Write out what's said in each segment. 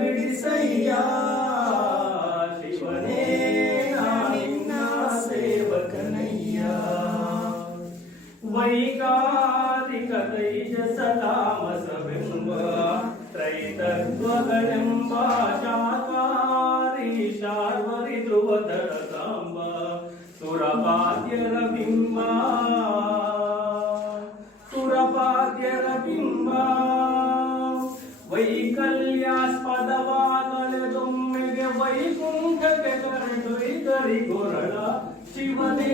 ಬಿಡಿಸಯ್ಯ ಶಿವನೇ ನಿನ್ನ ಸೇವಕನಯ್ಯ ವೈಕಾರಿಕ ತೈಜಸ ತಾಮಸವೆಂಬ ತ್ರೈತತ್ವಗಳೆಂಬ ಚಾತ್ವಾರಿ ಶಾರ್ವರಿ ಧ್ರುವದಳ ಸಾಂಬ ಸುರಪಾದ್ಯರ ಬಿಂಬ ವೈಕಲ್ಯಾಸ್ಪದವಾಗಲೆದೊಮ್ಮೆಗೆ ವೈಕುಂಠಕ್ಕೆ ಕರೆದೊಯ್ದರಿ ಗೊರಳ ಶಿವನೇ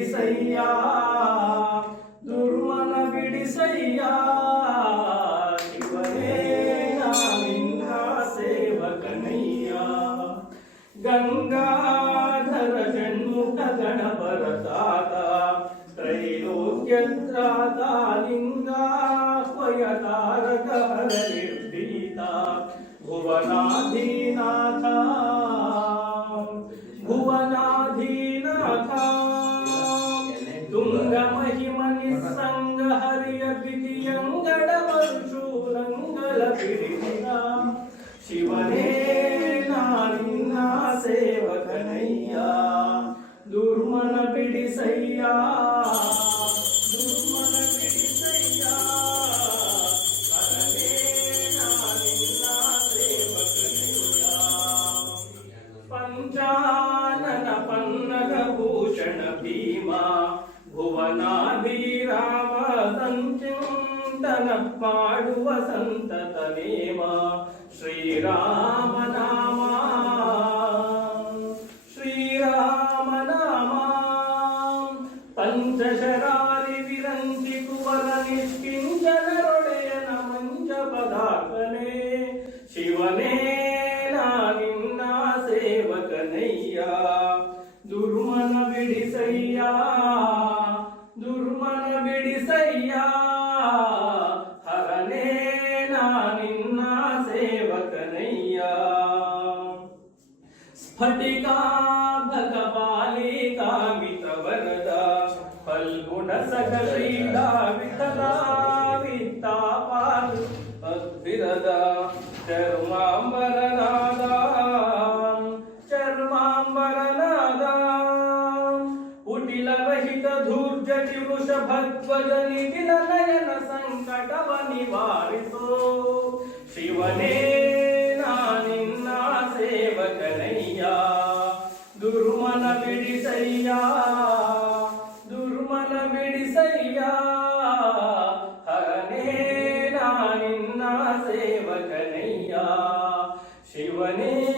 ಬಿಡಿಸಯ್ಯ ದುರ್ಮನ ಬಿಡಿಸಯ್ಯ ಶಿವನೇ ನಿನ್ನ ಸೇವಕನಯ್ಯ ಗಂಗಾಧರ ಷಣ್ಮುಖ ಗಣಪರ ತಾತ ತ್ರೈಲೋಕ್ಯತ್ರಾತ ಲಿಂಗಾಪಯ ತಾರಕ ಹರ ನಿರ್ಭೀತ భీమా భువనాభిరామదంచింతన పాడువ సంతతమేమా శ్రీరామ నామా. శ్రీరామ నామా. పంచశరారి విరంగి కువర నిష్కించన శివనే फटिका भगपालिका मितवरदा। फल्गुणसखरीडा वितरा वित्तापाल अद्विरदा। चर्माम्बरनादां चर्माम्बरनादां। पुटिलरहितधूर्जटि वृषभध्वजनिधिनयन सङ्कटव निवारितो शिवने ದುರ್ಮನ ಬಿಡಿಸಯ್ಯ ದುರ್ಮನ ಬಿಡಿಸಯ್ಯ. ಹರನೇ ನಿನ್ನ ಸೇವಕನಯ್ಯ. ಶಿವನೇ